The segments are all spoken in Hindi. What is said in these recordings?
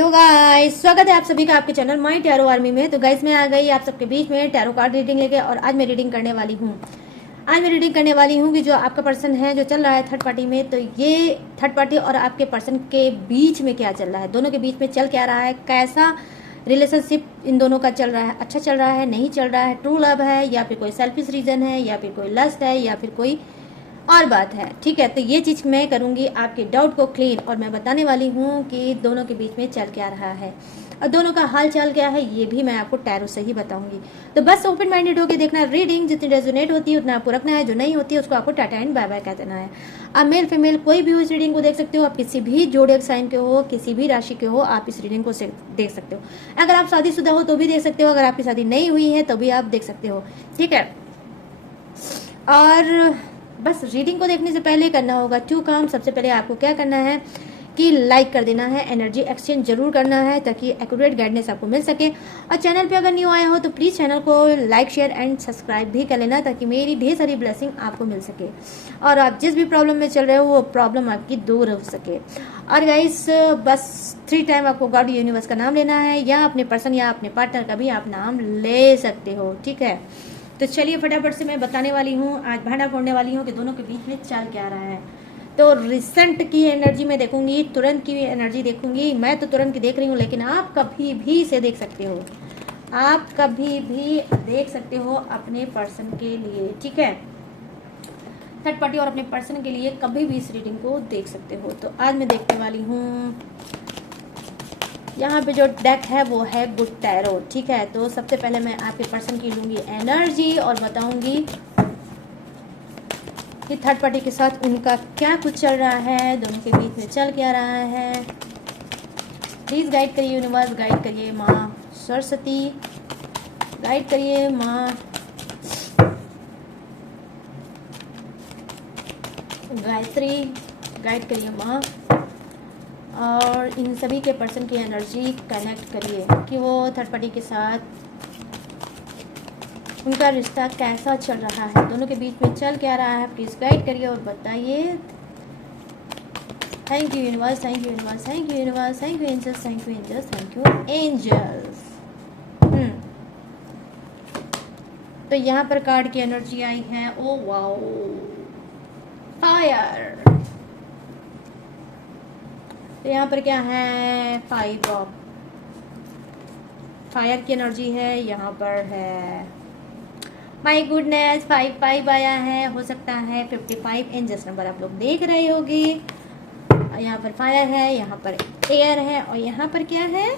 हेलो गाइस, स्वागत है आप सभी का आपके चैनल माय टैरो आर्मी में। तो गाइस मैं आ गई आप सबके बीच में टैरो कार्ड रीडिंग लेके, और आज मैं रीडिंग करने वाली हूँ कि जो आपका पर्सन है जो चल रहा है थर्ड पार्टी में, तो ये थर्ड पार्टी और आपके पर्सन के बीच में क्या चल रहा है, दोनों के बीच में चल क्या रहा है, कैसा रिलेशनशिप इन दोनों का चल रहा है, अच्छा चल रहा है, नहीं चल रहा है, ट्रू लव है या फिर कोई सेल्फिश रीजन है या फिर कोई लस्ट है या फिर कोई और बात है। ठीक है, तो ये चीज़ मैं करूंगी आपके डाउट को क्लीन, और मैं बताने वाली हूँ कि दोनों के बीच में चल क्या रहा है और दोनों का हाल चाल क्या है, ये भी मैं आपको टैरो से ही बताऊंगी। तो बस ओपन माइंडेड होकर देखना, रीडिंग जितनी रेजोनेट होती है उतना आपको रखना है, जो नहीं होती है उसको आपको टाटा एंड बाय बाय कह देना है। आप मेल फीमेल कोई भी उस रीडिंग को देख सकते हो, आप किसी भी जोड़िक साइन के हो, किसी भी राशि के हो, आप इस रीडिंग को देख सकते हो। अगर आप शादीशुदा हो तो भी देख सकते हो, अगर आपकी शादी नहीं हुई है तो भी आप देख सकते हो। ठीक है, और बस रीडिंग को देखने से पहले करना होगा 2 काम। सबसे पहले आपको क्या करना है कि लाइक कर देना है, एनर्जी एक्सचेंज जरूर करना है ताकि एक्यूरेट गाइडेंस आपको मिल सके। और चैनल पे अगर न्यू आया हो तो प्लीज़ चैनल को लाइक शेयर एंड सब्सक्राइब भी कर लेना ताकि मेरी ढेर सारी ब्लेसिंग आपको मिल सके और आप जिस भी प्रॉब्लम में चल रहे हो वो प्रॉब्लम आपकी दूर हो सके। और गाइस बस 3 टाइम आपको गॉड यूनिवर्स का नाम लेना है, या अपने पर्सन या अपने पार्टनर का भी आप नाम ले सकते हो। ठीक है, तो चलिए फटाफट से मैं बताने वाली हूँ, आज भांडा फोड़ने वाली हूँ कि दोनों के बीच में चल क्या रहा है। तो रिसेंट की एनर्जी में देखूंगी, तुरंत की एनर्जी देखूंगी। मैं तो तुरंत की देख रही हूँ, लेकिन आप कभी भी इसे देख सकते हो, आप कभी भी देख सकते हो अपने पर्सन के लिए। ठीक है, थर्ड पार्टी और अपने पर्सन के लिए कभी भी इस रीडिंग को देख सकते हो। तो आज मैं देखने वाली हूँ, यहाँ पे जो डेक है वो है गुड टैरो। ठीक है, तो सबसे पहले मैं आपके पर्सन की लूंगी एनर्जी और बताऊंगी कि थर्ड पार्टी के साथ उनका क्या कुछ चल रहा है, दोनों के बीच में चल क्या रहा है। प्लीज गाइड करिए यूनिवर्स, गाइड करिए माँ सरस्वती, गाइड करिए माँ गायत्री, गाइड करिए माँ, और इन सभी के पर्सन की एनर्जी कनेक्ट करिए कि वो थर्ड पार्टी के साथ उनका रिश्ता कैसा चल रहा है, दोनों के बीच में चल क्या रहा है। प्लीज़ गाइड करिए और बताइए। Thank you universe, thank you universe, thank you universe, thank you angels, thank you angels, thank you angels. तो यहाँ पर कार्ड की एनर्जी आई है, ओ वाओ, फायर। तो यहाँ पर क्या है, 5 ऑफ फायर की एनर्जी है। यहाँ पर है माय गुडनेस 5 आया है, हो सकता है 55 एंजल्स नंबर आप लोग देख रहे होगे। यहाँ पर फायर है, यहाँ पर एयर है, और यहाँ पर क्या है,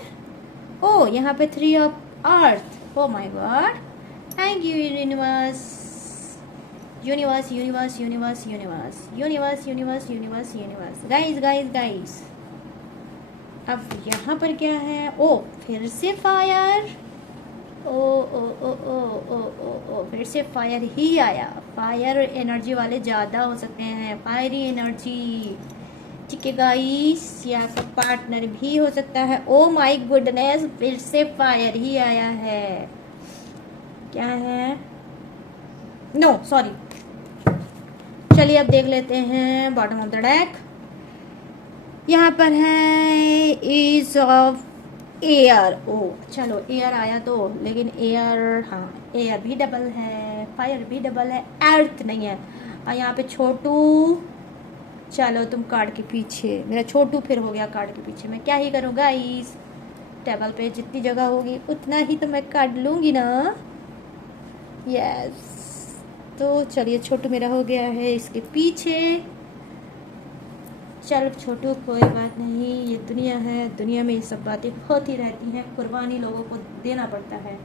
ओ यहाँ पे 3 of earth. Oh my God, thank you universe, universe universe universe universe universe universe universe universe. Guys guys guys, अब यहाँ पर क्या है, ओ फिर से फायर, ओ ओ ओ ओ ओ ओ ओ फिर से फायर ही आया। फायर एनर्जी वाले ज़्यादा हो सकते हैं, फायरी एनर्जी। ठीक है गाइस, या आपका पार्टनर भी हो सकता है। ओ माय गुडनेस, फिर से फायर ही आया है। क्या है, नो सॉरी, चलिए अब देख लेते हैं बॉटम ऑफ द डेक। यहाँ पर है इज ऑफ एयर। ओ चलो एयर आया तो, लेकिन एयर, हाँ एयर भी डबल है, फायर भी डबल है, अर्थ नहीं है। और यहाँ पे छोटू, चलो तुम कार्ड के पीछे, मेरा छोटू फिर हो गया कार्ड के पीछे। मैं क्या ही करूँ गाइस, टेबल पे जितनी जगह होगी उतना ही तो मैं कार्ड लूँगी ना। यस, तो चलिए छोटू मेरा हो गया है इसके पीछे। चल छोटू कोई बात नहीं, ये दुनिया है, दुनिया में ये सब बातें होती रहती हैं, कुर्बानी लोगों को देना पड़ता है।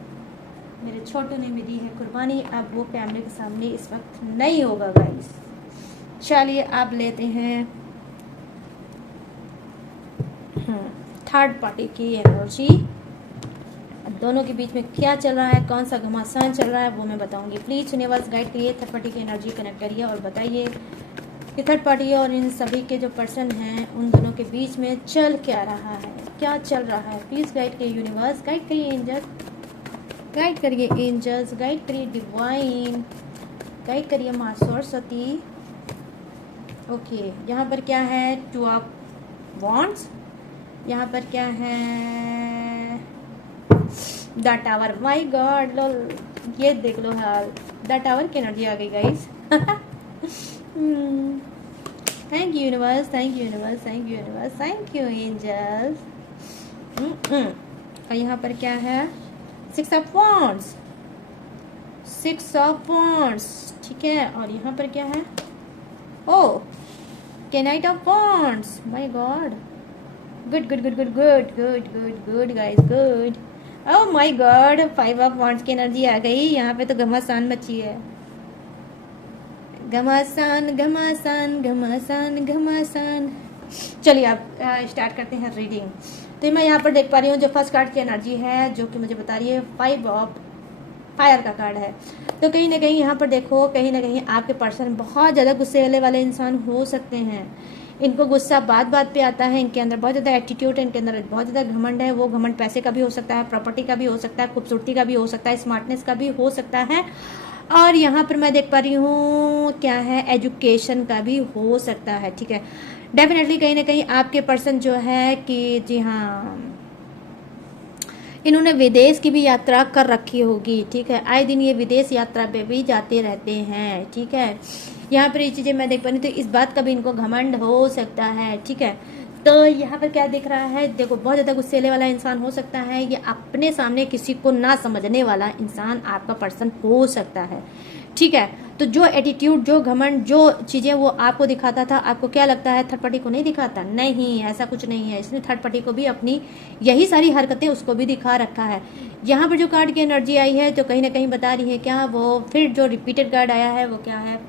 मेरे छोटू ने भी दी है कुर्बानी, अब वो कैमरे के सामने इस वक्त नहीं होगा गाइस। चलिए आप लेते हैं थर्ड पार्टी की एनर्जी, दोनों के बीच में क्या चल रहा है, कौन सा घमासान चल रहा है वो मैं बताऊंगी। प्लीज यूनिवर्स गाइड करिए, थर्ड पार्टी की एनर्जी कनेक्ट करिए और बताइए कि थर्ड पार्टी और इन सभी के जो पर्सन हैं उन दोनों के बीच में चल क्या रहा है, क्या चल रहा है। प्लीज़ गाइड करिए यूनिवर्स, गाइड करिए एंजल्स, गाइड करिए एंजल्स, गाइड करिए डिवाइन, गाइड करिए माँ सरस्वती। ओके, यहाँ पर क्या है, 2 ऑफ वॉन्ड्स, यहाँ पर क्या है, the tower, my god lol, ये देख लो हाल, द टावर की एनर्जी आ गई guys. Thank you universe, thank you universe, thank you universe, thank you angels. और यहाँ पर क्या है, 6 ऑफ वांड्स, 6 ऑफ वांड्स, ठीक है। और यहाँ पर क्या है, ओ के night of wands, my God, good good good good good good good good guys, good. Oh my God, 5 of wands की एनर्जी आ गई। यहाँ पे तो घमासान मची है, घमासान घमासान घमासान घमासान। चलिए आप स्टार्ट करते हैं रीडिंग। तो मैं यहाँ पर देख पा रही हूँ जो फर्स्ट कार्ड की एनर्जी है, जो कि मुझे बता रही है 5 ऑफ फायर का कार्ड है। तो कहीं ना कहीं यहाँ पर देखो, कहीं ना कहीं आपके पर्सन बहुत ज़्यादा गुस्से वाले इंसान हो सकते हैं। इनको गुस्सा बात बात पे आता है, इनके अंदर बहुत ज़्यादा एटीट्यूड है, इनके अंदर बहुत ज़्यादा घमंड है। वो घमंड पैसे का भी हो सकता है, प्रॉपर्टी का भी हो सकता है, खूबसूरती का भी हो सकता है, स्मार्टनेस का भी हो सकता है। और यहाँ पर मैं देख पा रही हूँ क्या है, एजुकेशन का भी हो सकता है, ठीक है। डेफिनेटली कहीं ना कहीं आपके पर्सन जो है कि जी हाँ, इन्होंने विदेश की भी यात्रा कर रखी होगी, ठीक है। आए दिन ये विदेश यात्रा पे भी जाते रहते हैं, ठीक है। यहाँ पर ये चीज़ें मैं देख पा रही हूँ, तो इस बात का भी इनको घमंड हो सकता है, ठीक है। तो यहाँ पर क्या दिख रहा है, देखो बहुत ज़्यादा गुस्सेले वाला इंसान हो सकता है, ये अपने सामने किसी को ना समझने वाला इंसान आपका पर्सन हो सकता है, ठीक है। तो जो एटीट्यूड, जो घमंड, जो चीज़ें वो आपको दिखाता था, आपको क्या लगता है थर्ड पार्टी को नहीं दिखाता? नहीं, ऐसा कुछ नहीं है। इसने थर्ड पार्टी को भी अपनी यही सारी हरकतें उसको भी दिखा रखा है। यहाँ पर जो कार्ड की एनर्जी आई है, तो कहीं ना कहीं बता रही है क्या, वो फिर जो रिपीटेड कार्ड आया है वो क्या है,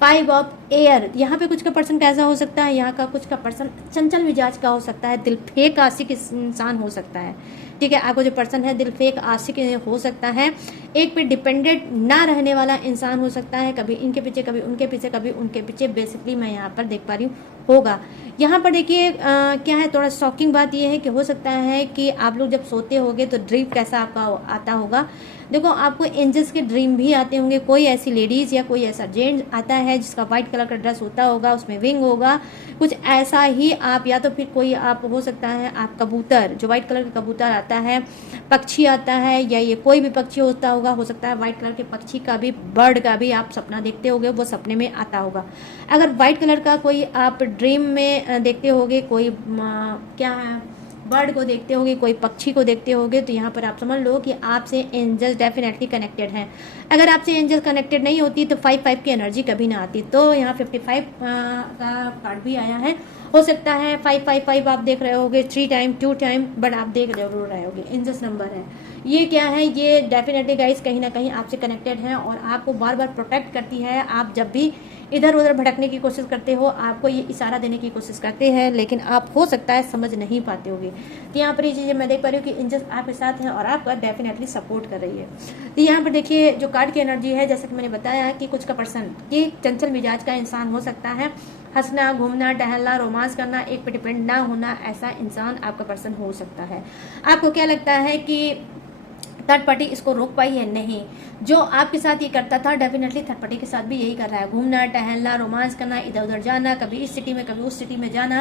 5 ऑफ एयर। यहाँ पे कुछ का पर्सन कैसा हो सकता है, यहाँ का कुछ का पर्सन चंचल मिजाज का हो सकता है, दिल फेक आशिक इंसान हो सकता है, ठीक है। आपको जो पर्सन है दिल फेक आशिक हो सकता है, एक पे डिपेंडेंट ना रहने वाला इंसान हो सकता है, कभी इनके पीछे कभी उनके पीछे कभी उनके पीछे, बेसिकली मैं यहाँ पर देख पा रही हूँ होगा। यहाँ पर देखिए क्या है, थोड़ा शॉकिंग बात यह है कि हो सकता है कि आप लोग जब सोते होगे तो ड्रीम कैसा आपका आता होगा। देखो आपको एंजल्स के ड्रीम भी आते होंगे, कोई ऐसी लेडीज या कोई ऐसा जेंट्स आता है जिसका व्हाइट कलर का ड्रेस होता होगा, उसमें विंग होगा, कुछ ऐसा ही आप, या तो फिर कोई आप हो सकता है आप कबूतर, जो व्हाइट कलर का कबूतर आता है, पक्षी आता है, या ये कोई भी पक्षी होता होगा, हो सकता है व्हाइट कलर के पक्षी का भी, बर्ड का भी आप सपना देखते होगे, वो सपने में आता होगा। अगर व्हाइट कलर का कोई आप ड्रीम में देखते होगे, कोई क्या है, बर्ड को देखते होगे, कोई पक्षी को देखते होगे, तो यहाँ पर आप समझ लो कि आपसे एंजल्स डेफिनेटली कनेक्टेड हैं। अगर आपसे एंजल्स कनेक्टेड नहीं होती तो 5 की एनर्जी कभी ना आती। तो यहाँ 55 का कार्ड भी आया है। हो सकता है 555 आप देख रहे होगे 3 टाइम 2 टाइम, बट आप देख जरूर रहे होगे, एंजल्स नंबर है ये। क्या है, ये डेफिनेटली गाइस कहीं ना कहीं आपसे कनेक्टेड है और आपको बार बार प्रोटेक्ट करती है। आप जब भी इधर उधर भटकने की कोशिश करते हो, आपको ये इशारा देने की कोशिश करते हैं, लेकिन आप हो सकता है समझ नहीं पाते होगे। तो यहाँ पर ये चीज़ें मैं देख पा रही हूँ कि एंजल्स आपके साथ हैं और आपका डेफिनेटली सपोर्ट कर रही है। तो यहाँ पर देखिए जो कार्ड की एनर्जी है, जैसे कि मैंने बताया कि कुछ का पर्सन ये चंचल मिजाज का इंसान हो सकता है, हंसना, घूमना, टहलना, रोमांस करना, एक पे डिपेंड ना होना, ऐसा इंसान आपका पर्सन हो सकता है। आपको क्या लगता है कि थर्ड पार्टी इसको रोक पाई है? नहीं। जो आपके साथ ये करता था डेफिनेटली थर्ड पार्टी के साथ भी यही कर रहा है, घूमना, टहलना, रोमांस करना, इधर उधर जाना, कभी इस सिटी में कभी उस सिटी में जाना,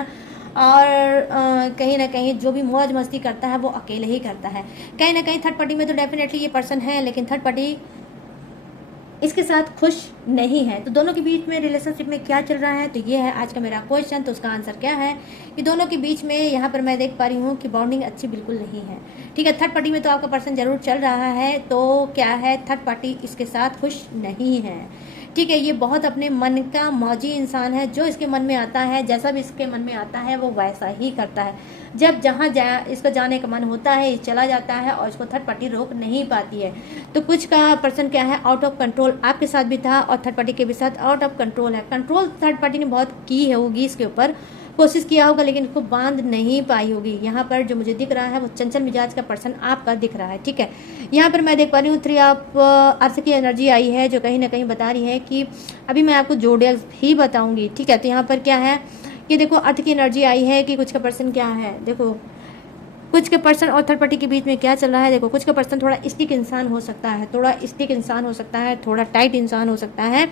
और कहीं ना कहीं जो भी मौज मस्ती करता है वो अकेले ही करता है। कहीं ना कहीं थर्ड पार्टी में तो डेफिनेटली ये पर्सन है, लेकिन थर्ड पार्टी इसके साथ खुश नहीं है। तो दोनों के बीच में रिलेशनशिप में क्या चल रहा है, तो ये है आज का मेरा क्वेश्चन। तो उसका आंसर क्या है कि दोनों के बीच में यहाँ पर मैं देख पा रही हूँ कि बॉन्डिंग अच्छी बिल्कुल नहीं है, ठीक है। थर्ड पार्टी में तो आपका पर्सन जरूर चल रहा है, तो क्या है, थर्ड पार्टी इसके साथ खुश नहीं है, ठीक है। ये बहुत अपने मन का मौजी इंसान है, जो इसके मन में आता है, जैसा भी इसके मन में आता है वो वैसा ही करता है। जब जहाँ इसको जाने का मन होता है ये चला जाता है और इसको थर्ड पार्टी रोक नहीं पाती है। तो कुछ का पर्सन क्या है, आउट ऑफ कंट्रोल आपके साथ भी था और थर्ड पार्टी के भी साथ आउट ऑफ कंट्रोल है। कंट्रोल थर्ड पार्टी ने बहुत की होगी इसके ऊपर, कोशिश किया होगा, लेकिन इसको बांध नहीं पाई होगी। यहाँ पर जो मुझे दिख रहा है वो चंचल मिजाज का पर्सन आपका दिख रहा है, ठीक है। यहाँ पर मैं देख पा रही हूँ 3 ऑफ अर्थ की एनर्जी आई है, जो कहीं ना कहीं बता रही है कि अभी मैं आपको जोडियक ही बताऊंगी, ठीक है। तो यहाँ पर क्या है कि देखो अर्थ की एनर्जी आई है कि कुछ का पर्सन क्या है, देखो कुछ के पर्सन और थर्ड पार्टी के बीच में क्या चल रहा है, देखो कुछ का पर्सन थोड़ा स्टिक इंसान हो सकता है, थोड़ा स्टिक इंसान हो सकता है, थोड़ा टाइट इंसान हो सकता है।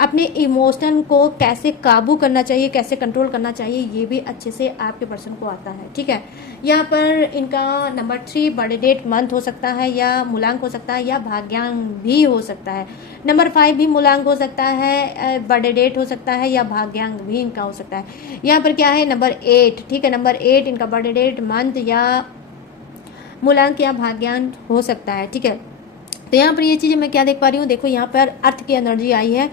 अपने इमोशन को कैसे काबू करना चाहिए, कैसे कंट्रोल करना चाहिए, ये भी अच्छे से आपके पर्सन को आता है। ठीक है, यहाँ पर इनका नंबर 3 बर्थडे डेट मंथ हो सकता है, या मूलांक हो सकता है, या भाग्यांक भी हो सकता है। नंबर 5 भी मूलांक हो सकता है, बर्थडे डेट हो सकता है, या भाग्यांक भी इनका हो सकता है। यहाँ पर क्या है, नंबर 8। ठीक है, नंबर 8 इनका बर्थडे डेट मंथ या मूलांक या भाग्यांक हो सकता है। ठीक है, तो यहाँ पर ये चीज़ें मैं क्या देख पा रही हूँ, देखो यहाँ पर अर्थ की एनर्जी आई है,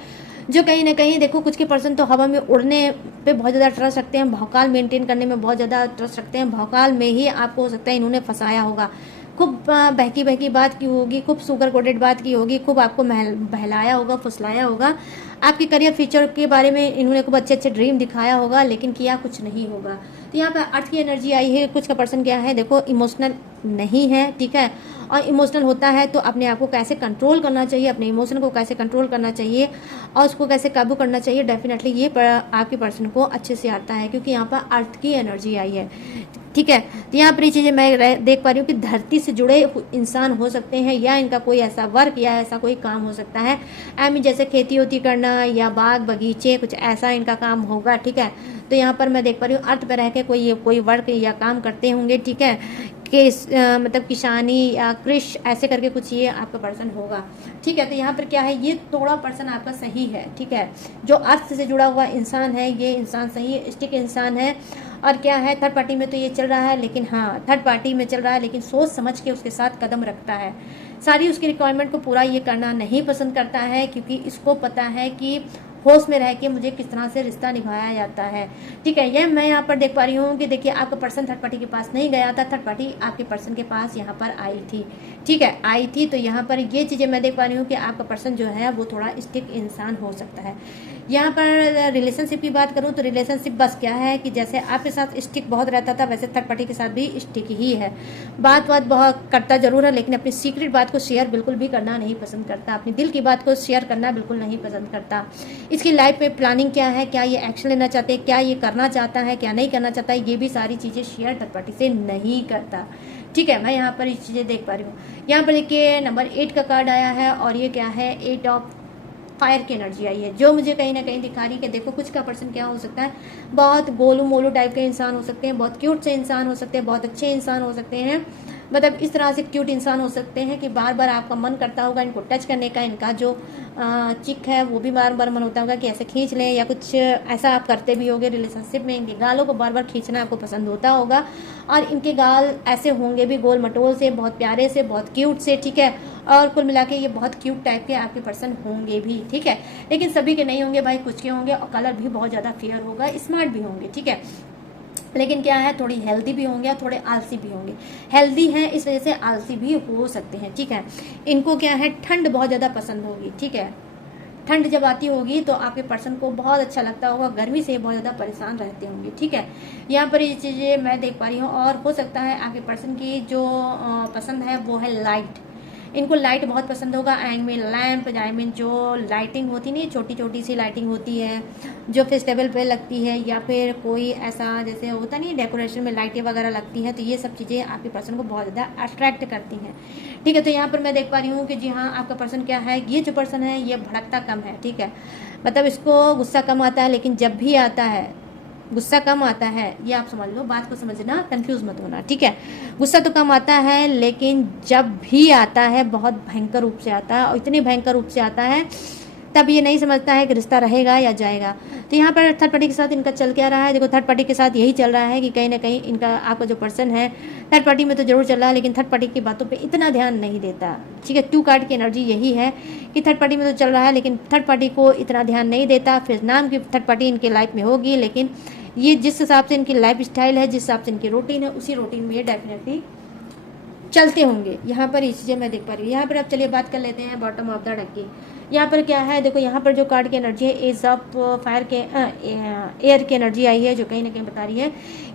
जो कहीं ना कहीं देखो कुछ के पर्सन तो हवा में उड़ने पे बहुत ज़्यादा ट्रस्ट रखते हैं, भौकाल मेंटेन करने में बहुत ज़्यादा ट्रस्ट रखते हैं। भौकाल में ही आपको हो सकता है इन्होंने फंसाया होगा, खूब बहकी बहकी बात की होगी, खूब सुगर कोटेड बात की होगी, खूब आपको बहलाया होगा, फुसलाया होगा, आपके करियर फ्यूचर के बारे में इन्होंने खूब अच्छे अच्छे ड्रीम दिखाया होगा, लेकिन किया कुछ नहीं होगा। तो यहाँ पर अर्थ की एनर्जी आई है। कुछ का पर्सन क्या है, देखो इमोशनल नहीं है। ठीक है, और इमोशनल होता है तो अपने आप को कैसे कंट्रोल करना चाहिए, अपने इमोशन को कैसे कंट्रोल करना चाहिए और उसको कैसे काबू करना चाहिए, डेफिनेटली ये आपके पर्सन को अच्छे से आता है, क्योंकि यहाँ पर अर्थ की एनर्जी आई है। ठीक है, तो यहाँ पर ये चीज़ें मैं देख पा रही हूँ कि धरती से जुड़े इंसान हो सकते हैं, या इनका कोई ऐसा वर्क या ऐसा कोई काम हो सकता है, आई मीन जैसे खेती होती करना या बाग बगीचे, कुछ ऐसा इनका काम होगा। ठीक है, तो यहाँ पर मैं देख पा रही हूँ अर्थ पे रह के कोई वर्क या काम करते होंगे। ठीक है, कि मतलब किसानी या कृषि ऐसे करके कुछ ये आपका पर्सन होगा। ठीक है, तो यहाँ पर क्या है, ये थोड़ा पर्सन आपका सही है। ठीक है, जो अर्थ से जुड़ा हुआ इंसान है, ये इंसान सही है, स्टिक इंसान है। और क्या है, थर्ड पार्टी में तो ये चल रहा है, लेकिन हाँ थर्ड पार्टी में चल रहा है, लेकिन सोच समझ के उसके साथ कदम रखता है। सारी उसकी रिक्वायरमेंट को पूरा ये करना नहीं पसंद करता है, क्योंकि इसको पता है कि होश में रह के मुझे किस तरह से रिश्ता निभाया जाता है। ठीक है, यह मैं यहाँ पर देख पा रही हूँ कि देखिए आपका पर्सन थर्ड पार्टी के पास नहीं गया था, थर्ड पार्टी आपके पर्सन के पास यहाँ पर आई थी। ठीक है, आई थी, तो यहाँ पर ये चीज़ें मैं देख पा रही हूँ कि आपका पर्सन जो है वो थोड़ा स्टिक इंसान हो सकता है। यहाँ पर रिलेशनशिप की बात करूँ तो रिलेशनशिप बस क्या है कि जैसे आपके साथ स्टिक बहुत रहता था, वैसे थर्ड पार्टी के साथ भी स्टिक ही है। बात बहुत करता जरूर है, लेकिन अपनी सीक्रेट बात को शेयर बिल्कुल भी करना नहीं पसंद करता, अपनी दिल की बात को शेयर करना बिल्कुल नहीं पसंद करता। इसकी लाइफ में प्लानिंग क्या है, क्या ये एक्शन लेना चाहते हैं, क्या ये करना चाहता है, क्या नहीं करना चाहता है, ये भी सारी चीज़ें शेयर थर्ड पार्टी से नहीं करता। ठीक है, मैं यहाँ पर ये चीज़ें देख पा रही हूँ। यहाँ पर देखिए नंबर 8 का कार्ड आया है, और ये क्या है, 8 ऑफ फायर की एनर्जी आई है, जो मुझे कहीं ना कहीं दिखा रही है कि देखो कुछ का पर्सन क्या हो सकता है, बहुत गोलू मोलू टाइप के इंसान हो सकते हैं, बहुत क्यूट से इंसान हो सकते हैं, बहुत अच्छे इंसान हो सकते हैं, मतलब इस तरह से क्यूट इंसान हो सकते हैं कि बार बार आपका मन करता होगा इनको टच करने का, इनका जो चिक है वो भी बार बार मन होता होगा कि ऐसे खींच लें, या कुछ ऐसा आप करते भी होंगे रिलेशनशिप में, इनके गालों को बार बार खींचना आपको पसंद होता होगा, और इनके गाल ऐसे होंगे भी गोल मटोल से, बहुत प्यारे से, बहुत क्यूट से। ठीक है, और कुल मिला के ये बहुत क्यूट टाइप के आपके पर्सन होंगे भी। ठीक है, लेकिन सभी के नहीं होंगे भाई, कुछ के होंगे, और कलर भी बहुत ज़्यादा फेयर होगा, स्मार्ट भी होंगे। ठीक है, लेकिन क्या है, थोड़ी हेल्दी भी होंगे, थोड़े आलसी भी होंगे। हेल्दी हैं इस वजह से आलसी भी हो सकते हैं। ठीक है, इनको क्या है, ठंड बहुत ज़्यादा पसंद होगी। ठीक है, ठंड जब आती होगी तो आपके पर्सन को बहुत अच्छा लगता होगा, गर्मी से बहुत ज़्यादा परेशान रहते होंगे। ठीक है, यहाँ पर ये चीज़ें मैं देख पा रही हूँ। और हो सकता है आपके पर्सन की जो पसंद है वो है लाइट, इनको लाइट बहुत पसंद होगा। I mean lamp, I mean जो लाइटिंग होती नहीं, छोटी छोटी सी लाइटिंग होती है जो फेस्टिवल पे लगती है, या फिर कोई ऐसा जैसे होता नहीं डेकोरेशन में लाइटें वगैरह लगती हैं, तो ये सब चीज़ें आपके पर्सन को बहुत ज़्यादा अट्रैक्ट करती हैं। ठीक है, तो यहाँ पर मैं देख पा रही हूँ कि जी हाँ आपका पर्सन क्या है, ये जो पर्सन है ये भड़कता कम है। ठीक है, मतलब इसको गुस्सा कम आता है, लेकिन जब भी आता है गुस्सा कम आता है, ये आप समझ लो, बात को समझना, कंफ्यूज मत होना। ठीक है, गुस्सा तो कम आता है, लेकिन जब भी आता है बहुत भयंकर रूप से आता है, और इतने भयंकर रूप से आता है तब ये नहीं समझता है कि रिश्ता रहेगा या जाएगा। तो यहाँ पर थर्ड पार्टी के साथ इनका चल क्या रहा है, देखो थर्ड पार्टी के साथ यही चल रहा है कि कहीं ना कहीं इनका आपका जो पर्सन है थर्ड पार्टी में तो जरूर चल रहा है, लेकिन थर्ड पार्टी की बातों पे इतना ध्यान नहीं देता। ठीक है, 2 कार्ड की एनर्जी यही है कि थर्ड पार्टी में तो चल रहा है, लेकिन थर्ड पार्टी को इतना ध्यान नहीं देता। फिर नाम की थर्ड पार्टी इनके लाइफ में होगी, लेकिन ये जिस हिसाब से इनकी लाइफ स्टाइल है, जिस हिसाब से इनकी रूटीन है, उसी रूटीन में ये डेफिनेटली चलते होंगे। यहाँ पर ये चीज़ें मैं देख पा रही हूँ। यहाँ पर अब चलिए बात कर लेते हैं बॉटम ऑफ द डेक की। यहाँ पर क्या है, देखो यहाँ पर जो कार्ड की एनर्जी है, एज ऑफ फायर के एयर की एनर्जी आई है, जो कहीं ना कहीं बता रही है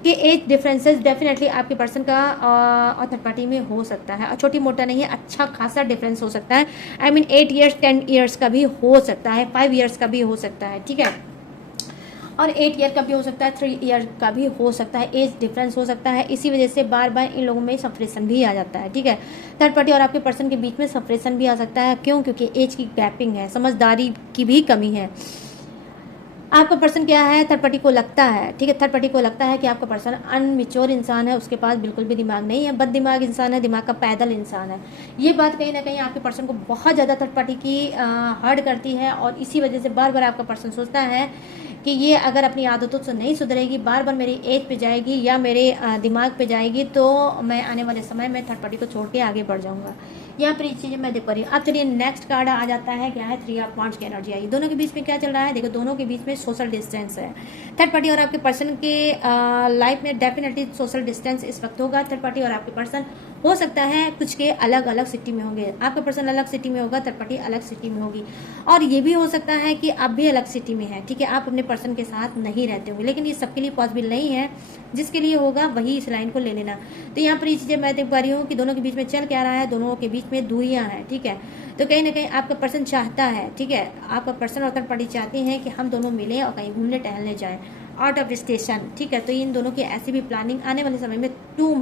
कि एज डिफरेंसेस डेफिनेटली आपके पर्सन का और थर्ड पार्टी में हो सकता है, और छोटी मोटा नहीं है, अच्छा खासा डिफरेंस हो सकता है। आई मीन 8 ईयर्स 10 ईयर्स का भी हो सकता है, 5 ईयर्स का भी हो सकता है। ठीक है, और 8 ईयर का भी हो सकता है, 3 ईयर का भी हो सकता है, एज डिफरेंस हो सकता है। इसी वजह से बार बार इन लोगों में सेपरेशन भी आ जाता है, ठीक है। थर्ड पार्टी और आपके पर्सन के बीच में सेपरेशन भी आ सकता है। क्यों? क्योंकि एज की गैपिंग है, समझदारी की भी कमी है। आपका पर्सन क्या है, थर्ड पार्टी को लगता है, ठीक है, थर्ड पार्टी को लगता है कि आपका पर्सन अनमिच्योर इंसान है, उसके पास बिल्कुल भी दिमाग नहीं है, बद दिमाग इंसान है, दिमाग का पैदल इंसान है। ये बात कहीं ना कहीं आपके पर्सन को बहुत ज़्यादा थर्ड पार्टी की हर्ट करती है, और इसी वजह से बार बार आपका पर्सन सोचता है कि ये अगर अपनी आदतों से नहीं सुधरेगी, बार बार मेरी एज पे जाएगी या मेरे दिमाग पे जाएगी, तो मैं आने वाले समय में थर्ड पार्टी को छोड़ के आगे बढ़ जाऊंगा। यहाँ पर ये चीज़ें मैं देख पा रही हूँ। अब चलिए नेक्स्ट कार्ड आ जाता है, क्या है, 3 ऑफ वांड्स की एनर्जी आई। दोनों के बीच में क्या चल रहा है, देखो दोनों के बीच में सोशल डिस्टेंस है। थर्ड पार्टी और आपके पर्सन के लाइफ में डेफिनेटली सोशल डिस्टेंस इस वक्त होगा। थर्ड पार्टी और आपके पर्सन हो सकता है कुछ के अलग अलग सिटी में होंगे, आपका पर्सन अलग सिटी में होगा, थर्ड पार्टी अलग सिटी में होगी, और ये भी हो सकता है कि आप भी अलग सिटी में है, ठीक है, आप अपने पर्सन के साथ नहीं रहते होंगे। लेकिन ये सबके लिए पॉसिबल नहीं है, जिसके लिए होगा वही इस लाइन को ले लेना। तो यहाँ पर ये चीज़ें मैं देख पा रही हूँ कि दोनों के बीच में चल क्या रहा है, दोनों के बीच में दूरियां हैं, ठीक है। तो कहीं ना कहीं आपका पर्सन चाहता है, ठीक है, आपका पर्सन और थर्ड पार्टी चाहती हैं कि हम दोनों मिलें और कहीं घूमने टहलने जाएं आउट ऑफ स्टेशन, ठीक है। तो इन दोनों की ऐसी भी प्लानिंग आने वाले समय में 2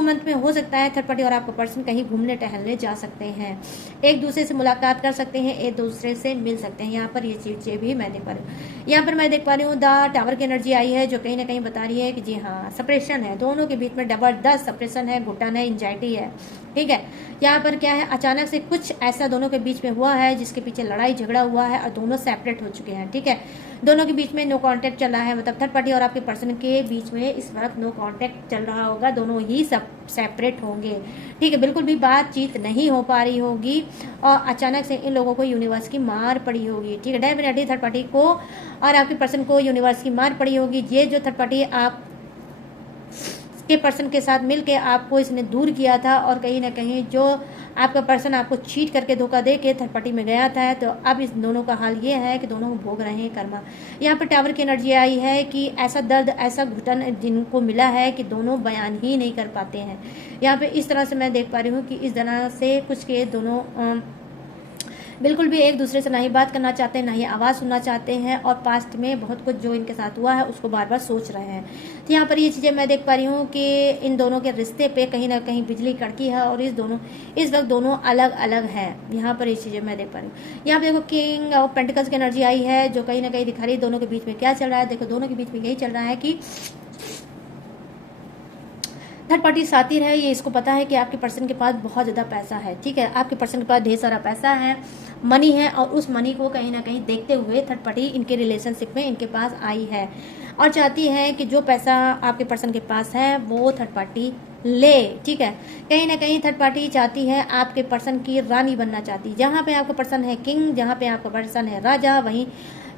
मंथ में हो सकता है। थर्ड पार्टी और आपका पर्सन कहीं घूमने टहलने जा सकते हैं, एक दूसरे से मुलाकात कर सकते हैं, एक दूसरे से मिल सकते हैं। यहाँ पर ये चीज़ें भी मैं देख पा रही हूँ। यहाँ पर मैं देख पा रही हूँ द टावर की एनर्जी आई है, जो कहीं ना कहीं बता रही है कि जी हाँ, सेपरेशन है, दोनों के बीच में जबरदस्त सेपरेशन है, घुटन है, एंजाइटी है, ठीक है। यहाँ पर क्या है, अचानक से कुछ ऐसा दोनों के बीच में हुआ है जिसके पीछे लड़ाई झगड़ा हुआ है और दोनों सेपरेट हो चुके हैं, ठीक है। दोनों के बीच में नो कांटेक्ट चल रहा है, मतलब थर्ड पार्टी और आपके पर्सन के बीच में इस वक्त नो कांटेक्ट चल रहा होगा, दोनों ही सब सेपरेट होंगे, ठीक है। बिल्कुल भी बातचीत नहीं हो पा रही होगी और अचानक से इन लोगों को यूनिवर्स की मार पड़ी होगी, ठीक है। डेफिनेटली थर्ड पार्टी को और आपके पर्सन को यूनिवर्स की मार पड़ी होगी। ये जो थर्ड पार्टी आप के पर्सन के साथ मिलके आपको इसने दूर किया था, और कहीं ना कहीं जो आपका पर्सन आपको चीट करके धोखा दे के थर्ड पार्टी में गया था, तो अब इस दोनों का हाल ये है कि दोनों भोग रहे हैं कर्मा। यहाँ पर टावर की एनर्जी आई है कि ऐसा दर्द, ऐसा घुटन जिनको मिला है कि दोनों बयान ही नहीं कर पाते हैं। यहाँ पे इस तरह से मैं देख पा रही हूँ कि इस तरह से कुछ के दोनों बिल्कुल भी एक दूसरे से ना ही बात करना चाहते हैं, ना ही आवाज़ सुनना चाहते हैं, और पास्ट में बहुत कुछ जो इनके साथ हुआ है उसको बार बार सोच रहे हैं। तो यहाँ पर ये चीज़ें मैं देख पा रही हूँ कि इन दोनों के रिश्ते पे कहीं ना कहीं बिजली कड़की है, और इस वक्त दोनों अलग अलग हैं। यहाँ पर ये चीज़ें मैं देख पा रही हूँ। यहाँ पर देखो किंग ऑफ पेंटिकल्स की एनर्जी आई है, जो कहीं ना कहीं दिखा रही है दोनों के बीच में क्या चल रहा है। देखो दोनों के बीच में यही चल रहा है कि थर्ड पार्टी सातिर है, ये इसको पता है कि आपके पर्सन के पास बहुत ज़्यादा पैसा है, ठीक है, आपके पर्सन के पास ढेर सारा पैसा है, मनी है, और उस मनी को कहीं ना कहीं देखते हुए थर्ड पार्टी इनके रिलेशनशिप में इनके पास आई है और चाहती है कि जो पैसा आपके पर्सन के पास है वो थर्ड पार्टी ले, ठीक है। कहीं ना कहीं थर्ड पार्टी चाहती है आपके पर्सन की रानी बनना चाहती है। जहाँ पे आपका पर्सन है किंग, जहाँ पे आपका पर्सन है राजा, वहीं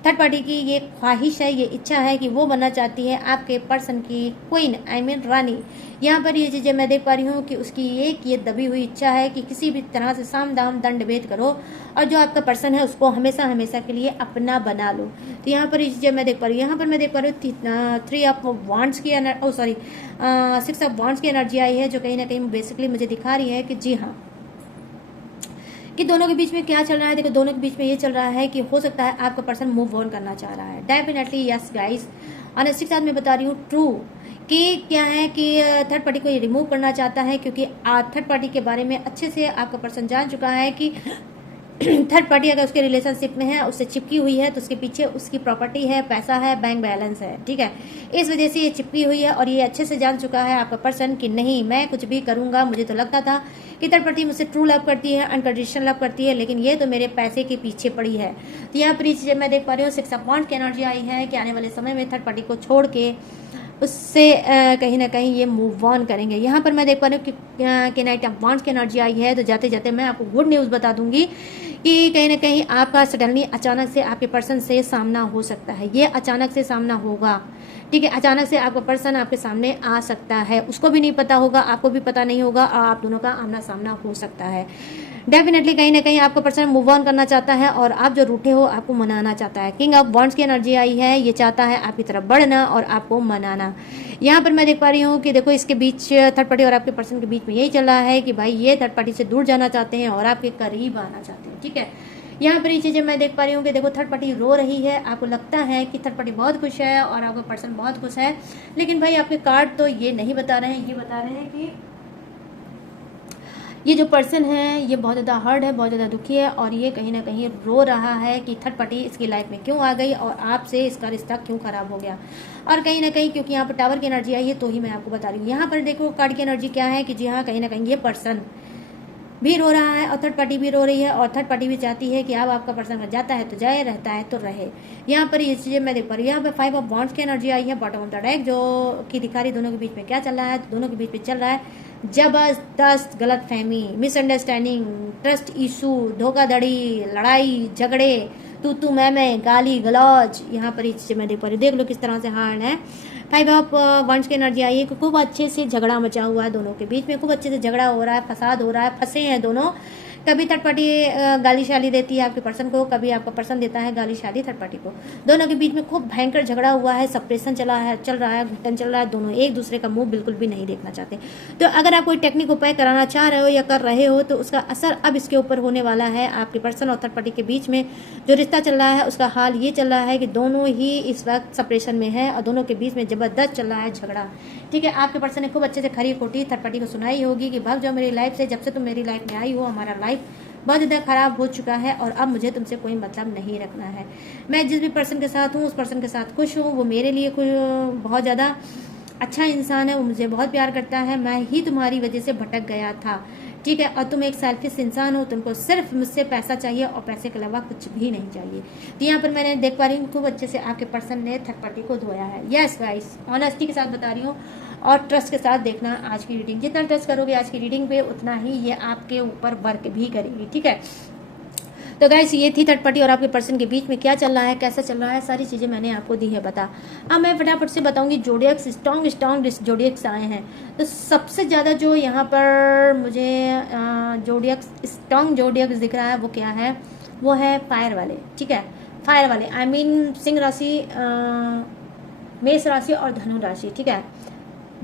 थर्ड पार्टी की ये ख्वाहिश है, ये इच्छा है कि वो बनना चाहती है आपके पर्सन की क्वीन, आई मीन रानी। यहाँ पर ये चीज़ें मैं देख पा रही हूँ कि उसकी एक ये दबी हुई इच्छा है कि किसी भी तरह से साम दाम दंड भेद करो और जो आपका पर्सन है उसको हमेशा हमेशा के लिए अपना बना लो। तो यहाँ पर ये चीज़ें मैं देख पा रही हूँ। यहाँ पर मैं देख पा रही हूँ 3 ऑफ वांड्स की 6 ऑफ वांड्स की एनर्जी आई है, जो कहीं ना कहीं बेसिकली मुझे दिखा रही है कि जी हाँ, कि दोनों के बीच में क्या चल रहा है। देखो दोनों के बीच में ये चल रहा है कि हो सकता है आपका पर्सन मूव ऑन करना चाह रहा है। डेफिनेटली यस गाइस, ऑनेस्टी के साथ मैं बता रही हूँ ट्रू कि क्या है कि थर्ड पार्टी को ये रिमूव करना चाहता है, क्योंकि थर्ड पार्टी के बारे में अच्छे से आपका पर्सन जान चुका है कि थर्ड पार्टी अगर उसके रिलेशनशिप में है, उससे चिपकी हुई है, तो उसके पीछे उसकी प्रॉपर्टी है, पैसा है, बैंक बैलेंस है, ठीक है। इस वजह से ये चिपकी हुई है और ये अच्छे से जान चुका है आपका पर्सन कि नहीं, मैं कुछ भी करूंगा। मुझे तो लगता था कि थर्ड पार्टी मुझसे ट्रू लव करती है, अनकंडीशनल लव करती है, लेकिन ये तो मेरे पैसे के पीछे पड़ी है। तो यहाँ पर ये चीज़ें मैं देख पा रही हूँ। 6 ऑफ वांड्स की एनर्जी आई है कि आने वाले समय में थर्ड पार्टी को छोड़ के उससे कहीं ना कहीं ये मूव ऑन करेंगे। यहाँ पर मैं देख पा रही हूँ कि नाइट ऑफ वांड्स की एनर्जी आई है। तो जाते जाते मैं आपको गुड न्यूज़ बता दूंगी कि कहीं ना कहीं आपका सडनली अचानक से आपके पर्सन से सामना हो सकता है। ये अचानक से सामना होगा, ठीक है। अचानक से आपका पर्सन आपके सामने आ सकता है, उसको भी नहीं पता होगा, आपको भी पता नहीं होगा, और आप दोनों का आमना सामना हो सकता है। डेफिनेटली कहीं ना कहीं आपका पर्सन मूव ऑन करना चाहता है और आप जो रूठे हो आपको मनाना चाहता है। किंग ऑफ वांड्स की एनर्जी आई है, ये चाहता है आपकी तरफ बढ़ना और आपको मनाना। यहाँ पर मैं देख पा रही हूँ कि देखो इसके बीच थर्ड पार्टी और आपके पर्सन के बीच में यही चल रहा है कि भाई ये थर्ड पार्टी से दूर जाना चाहते हैं और आपके करीब आना चाहते हैं, ठीक है। यहाँ पर ये चीज़ें मैं देख पा रही हूँ कि देखो थर्ड पार्टी रो रही है, आपको लगता है कि थर्ड पार्टी बहुत खुश है और आपका पर्सन बहुत खुश है, लेकिन भाई आपके कार्ड तो ये नहीं बता रहे हैं, ये बता रहे हैं कि ये जो पर्सन है ये बहुत ज़्यादा हर्ट है, बहुत ज़्यादा दुखी है और ये कहीं ना कहीं रो रहा है कि थर्ड पार्टी इसकी लाइफ में क्यों आ गई और आपसे इसका रिश्ता क्यों ख़राब हो गया। और कहीं ना कहीं क्योंकि यहाँ पर टावर की एनर्जी आई है तो ही मैं आपको बता रही हूँ। यहाँ पर देखो कार्ड की एनर्जी क्या है कि जी हाँ, कहीं ना कहीं ये पर्सन भी रो रहा है और थर्ड पार्टी भी रो रही है और थर्ड पार्टी भी चाहती है कि अब आपका पर्सन अगर जाता है तो जाए, रहता है तो रहे। यहाँ पर ये चीज़ें मैं देख पा रही हूँ। यहाँ पर 5 ऑफ वॉन्ड्स की एनर्जी आई है बॉटम ऑफ द डेक, जो कि दिखा रही दोनों के बीच में क्या चल रहा है। दोनों के बीच में चल रहा है जबरदस्त गलत फहमी, मिसअंडरस्टैंडिंग, ट्रस्ट इशू, धोखाधड़ी, लड़ाई झगड़े, तू मैं गाली गलौज। यहाँ पर ये चीज़ें मैं देख पा रही हूँ। देख लो किस तरह से हार्ड है। 5 ऑफ वंड्स की एनर्जी आई है कि खूब अच्छे से झगड़ा मचा हुआ है दोनों के बीच में, खूब अच्छे से झगड़ा हो रहा है, फसाद हो रहा है, फंसे हैं दोनों। कभी थर्ड पार्टी गाली शाली देती है आपके पर्सन को, कभी आपका पर्सन देता है गाली शाली थर्ड पार्टी को। दोनों के बीच में खूब भयंकर झगड़ा हुआ है, सप्रेशन चल रहा है, घुटन चल रहा है। दोनों एक दूसरे का मुंह बिल्कुल भी नहीं देखना चाहते। तो अगर आप कोई टेक्निक उपाय कराना चाह रहे हो या कर रहे हो तो उसका असर अब इसके ऊपर होने वाला है। आपके पर्सन और थर्ड पार्टी के बीच में जो रिश्ता चल रहा है उसका हाल ये चल रहा है कि दोनों ही इस वक्त सप्रेशन में है और दोनों के बीच में जबरदस्त चल रहा है झगड़ा। ठीक है, आपके पर्सन ने खूब अच्छे से खरी खोटी थर्ड पार्टी को सुनाई होगी कि भाग जाओ मेरी लाइफ से, जब से तुम मेरी लाइफ में आई हो हमारा लाइफ बहुत ज़्यादा ख़राब हो चुका है और अब मुझे तुमसे कोई मतलब नहीं रखना है। मैं जिस भी पर्सन के साथ हूँ उस पर्सन के साथ खुश हूँ, वो मेरे लिए बहुत ज़्यादा अच्छा इंसान है, वो मुझे बहुत प्यार करता है। मैं ही तुम्हारी वजह से भटक गया था। ठीक है, और तुम एक सेल्फिश इंसान हो, तुमको सिर्फ मुझसे पैसा चाहिए और पैसे के अलावा कुछ भी नहीं चाहिए। तो यहाँ पर मैंने देख पा रही हूँ खूब अच्छे से आपके पर्सन ने थर्ड पार्टी को धोया है। यस गाइस, ऑनेस्टी के साथ बता रही हूँ और ट्रस्ट के साथ देखना आज की रीडिंग। जितना ट्रस्ट करोगे आज की रीडिंग पे उतना ही ये आपके ऊपर वर्क भी करेगी। ठीक है, तो गाइस ये थी थर्ड पार्टी और आपके पर्सन के बीच में क्या चल रहा है, कैसा चल रहा है, सारी चीज़ें मैंने आपको दी है बता। अब मैं फटाफट से बताऊंगी जोडियक्स, स्ट्रॉन्ग जोडियक्स आए हैं। तो सबसे ज़्यादा जो यहाँ पर मुझे स्ट्रॉन्ग जोडियक्स दिख रहा है वो क्या है, वो है फायर वाले। ठीक है, फायर वाले आई मीन सिंह राशि, मेष राशि और धनु राशि। ठीक है,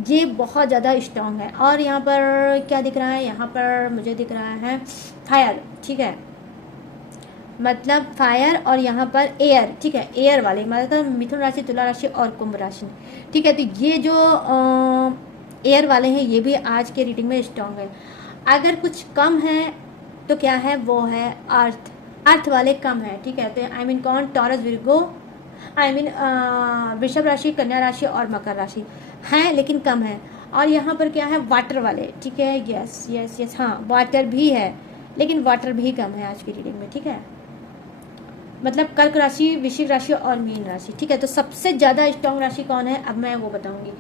ये बहुत ज़्यादा स्ट्रॉन्ग है। और यहाँ पर क्या दिख रहा है, यहाँ पर मुझे दिख रहा है फायर। ठीक है, मतलब फायर और यहाँ पर एयर। ठीक है, एयर वाले मतलब मिथुन राशि, तुला राशि और कुंभ राशि। ठीक है, तो ये जो एयर वाले हैं ये भी आज के रीडिंग में स्ट्रॉन्ग है। अगर कुछ कम है तो क्या है, वो है अर्थ वाले कम है। ठीक है, तो आई मीन कौन, टॉरस, विर्गो, आई मीन वृषभ राशि, कन्या राशि और मकर राशि हैं लेकिन कम है। और यहाँ पर क्या है, वाटर वाले। ठीक है, यस यस यस, हाँ वाटर भी है लेकिन वाटर भी कम है आज की रीडिंग में। ठीक है, मतलब कर्क राशि, वृश्चिक राशि और मीन राशि। ठीक है, तो सबसे ज़्यादा स्ट्रॉन्ग राशि कौन है अब मैं वो बताऊंगी।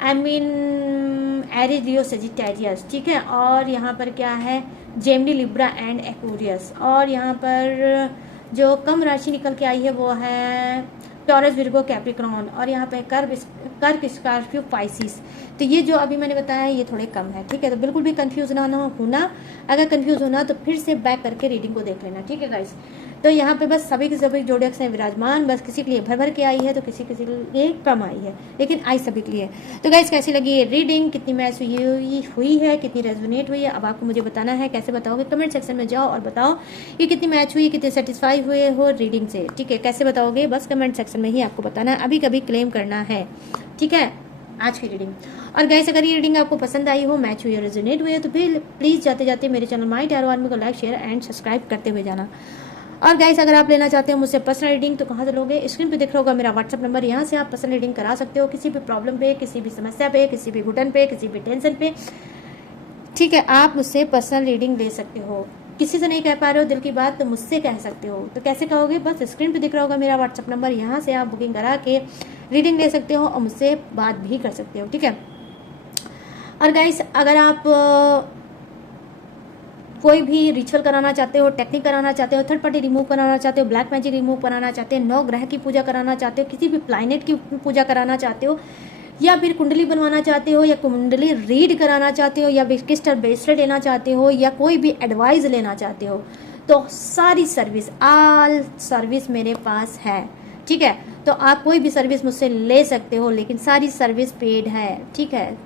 I mean Aries, Leo, Sagittarius. ठीक है, और यहाँ पर क्या है, जेमिनी, लिब्रा एंड एक्वेरियस। और यहाँ पर जो कम राशि निकल के आई है वो है टॉरस, विर्गो, कैप्रिकॉर्न और यहाँ पे कर्क, स्कॉर्पियो, पाइसिस। तो ये जो अभी मैंने बताया है ये थोड़े कम है। ठीक है, तो बिल्कुल भी कंफ्यूज ना होना, अगर कंफ्यूज होना तो फिर से बैक करके रीडिंग को देख लेना। ठीक है गाइस, तो यहाँ पे बस सभी के सभी जोडियक्स हैं विराजमान, बस किसी के लिए भर भर के आई है तो किसी के लिए कम आई है, लेकिन आई सभी के लिए। तो गाइस कैसी लगी ये रीडिंग, कितनी मैच हुई है, कितनी रेजोनेट हुई है, अब आपको मुझे बताना है। कैसे बताओगे, कमेंट सेक्शन में जाओ और बताओ कि कितनी मैच हुई, कितने सेटिस्फाई हुए हो रीडिंग से। ठीक है, कैसे बताओगे, बस कमेंट सेक्शन में ही आपको बताना है, अभी कभी क्लेम करना है। ठीक है, आज की रीडिंग। और गाइस अगर ये रीडिंग आपको पसंद आई हो, मैच हुई है, रेजोनेट हुई है तो फिर प्लीज़ जाते जाते मेरे चैनल माय टैरो आर्मी को लाइक, शेयर एंड सब्सक्राइब करते हुए जाना। और गाइस अगर आप लेना चाहते हो मुझसे पर्सनल रीडिंग तो कहाँ से लोगे, स्क्रीन पे दिख रहा होगा मेरा व्हाट्सअप नंबर, यहाँ से आप पर्सनल रीडिंग करा सकते हो किसी भी प्रॉब्लम पे, किसी भी समस्या पे, किसी भी घुटन पे, किसी भी टेंशन पे। ठीक है, आप मुझसे पर्सनल रीडिंग ले सकते हो। किसी से नहीं कह पा रहे हो दिल की बात तो मुझसे कह सकते हो। तो कैसे कहोगे, बस स्क्रीन पे दिख रहा होगा मेरा व्हाट्सअप नंबर, यहाँ से आप बुकिंग करा के रीडिंग ले सकते हो और मुझसे बात भी कर सकते हो। ठीक है, और गाइस अगर आप कोई भी रिचुअल कराना चाहते हो, टेक्निक कराना चाहते हो, थर्ड पार्टी रिमूव कराना चाहते हो, ब्लैक मैजिक रिमूव कराना चाहते हो, 9 ग्रह की पूजा कराना चाहते हो, किसी भी प्लैनेट की पूजा कराना चाहते हो, या फिर कुंडली बनवाना चाहते हो, या कुंडली रीड कराना चाहते हो, या क्रिस्टल ब्रेसलेट लेना चाहते हो, या कोई भी एडवाइस लेना चाहते हो, तो सारी सर्विस, ऑल सर्विस मेरे पास है। ठीक है, तो आप कोई भी सर्विस मुझसे ले सकते हो, लेकिन सारी सर्विस पेड है। ठीक है,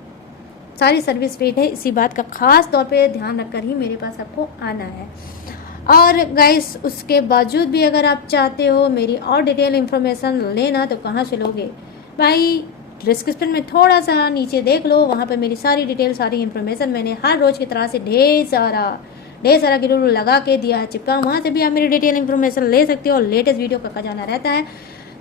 सारी सर्विस पेड है, इसी बात का खास तौर पे ध्यान रखकर ही मेरे पास आपको आना है। और गाइस उसके बावजूद भी अगर आप चाहते हो मेरी और डिटेल इन्फॉर्मेशन लेना तो कहाँ से लोगे भाई, डिस्क्रिप्शन में थोड़ा सा नीचे देख लो, वहाँ पे मेरी सारी डिटेल सारी इन्फॉर्मेशन मैंने हर रोज़ की तरह से ढेर सारा गिरूर लगा के दिया है चिपका, वहाँ से भी आप मेरी डिटेल इन्फॉर्मेशन ले सकते हो और लेटेस्ट वीडियो का खजाना रहता है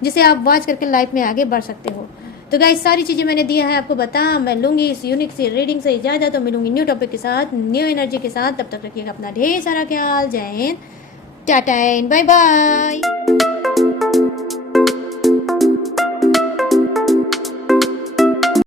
जिसे आप वॉच करके लाइफ में आगे बढ़ सकते हो। तो गाइस सारी चीज़ें मैंने दिया है आपको बता, मैं लूँगी इस यूनिक सी रीडिंग से इजाज़त, तो मिलूंगी न्यू टॉपिक के साथ न्यू एनर्जी के साथ। तब तक रखिएगा अपना ढेर सारा ख्याल। जय Hind, tata and bye bye.